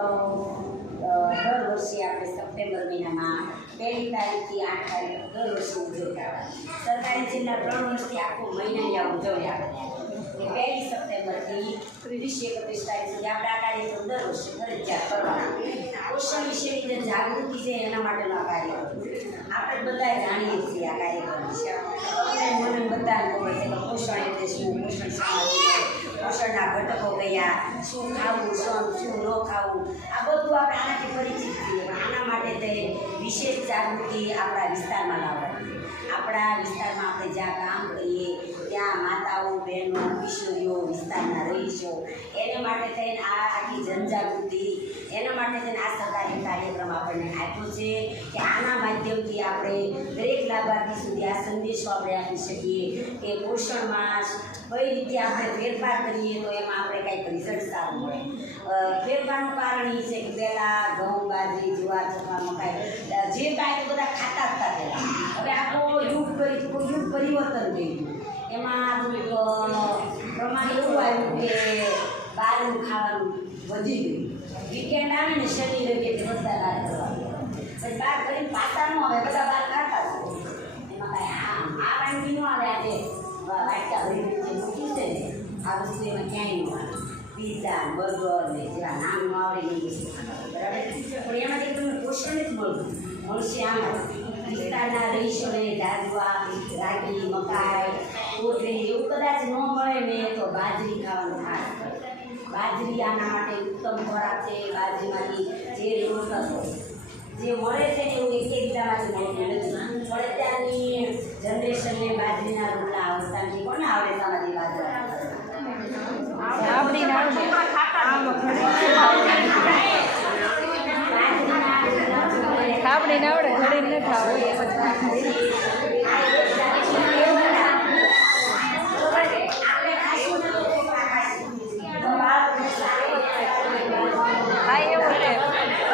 દર વર્ષે આપણે સપ્ટેમ્બર મહિનામાં પહેલી તારીખથી આઠ તારીખ દર વર્ષે ઉજવતા સરકારી છેલ્લા ત્રણ વર્ષથી આખો મહિનાની આ ઉજવણી આપણે પહેલી સપ્ટેમ્બરથી ત્રીસ એકત્રીસ તારીખ સુધી આપણે આ કાર્યક્રમ દર વર્ષે ફરજિયાત કરવાના પોષણ વિશેની જે જાગૃતિ છે એના માટેનો આ કાર્યક્રમ આપણે બધા જાણીએ છીએ આ કાર્યક્રમ વિશે આપણે મને બધાને ખબર છે કે પોષણ એટલે શું પોષણ શા માટે હોય, પોષણના ઘટકો કયા શું ખાવું, શું શું ન ખાવું, આ બધું આપણે આનાથી પરિચિત છીએ. આના માટે તે વિશેષ જાગૃતિ આપણા વિસ્તારમાં લાવવાની. આપણા વિસ્તારમાં આપણે જ્યાં કામ કરીએ માતાઓ બહેનો કિશોરીઓ વિસ્તારના રહીશો, એને માટે થઈને આ આખી જનજાગૃતિ, એના માટે થઈને આ સરકારી કાર્યક્રમ આપણને આપ્યો છે કે આના માધ્યમથી આપણે દરેક લાભાર્થી સુધી આ સંદેશો આપણે આપી શકીએ કે પોષણ માસ કઈ રીતે આપણે ફેરફાર કરીએ તો એમાં આપણે કંઈક રિઝલ્ટ સારું મળે. ફેરફારનું કારણ એ છે કે પહેલાં ઘઉં, બાજરી, જુવાર, ચોખા, મકાઈ જે કાંઈ બધા ખાતા હતા પહેલાં. હવે આખો યુગ પરિવર્તન થઈ ગયું કે બહારનું ખાવાનું વધી ગયું. વીકેન્ડ આવે ને શનિ રવિ એટલે બધા બહાર કરવા પછી બહાર કરીને પાતા ન આવે, બધા બહાર ખાતા એમાં કાંઈ આ આ વાનગી ન આવે આજે. વાટકા ભરીને જે મૂકી છે ને, આ વસ્તુ એમાં ક્યાંય ન આવે. પીઝા બર્ગર ને જેવા નામ ન આવડે એ વસ્તુ. પણ એમાંથી તમને પોષણ જ મળતું. મળશે આમાં. વિસ્તારના રહીશોને જાજવા રાગી, મકાઈ ન ને તો બાજરી ખાવાનું ખાસ બાજરી આના માટે ઉત્તમ ખોરાક છે બાજરીમાંથી જે રોટલો જે મળે છે ને એવું એક એકદામાંથી મળતું નથી. પણ ત્યાંની જનરેશનને બાજરીના રોટલા આવડતા નથી. કોને આવડે તમારી બાજરા? રોટલા. આપણે આવડે આવડે આ એક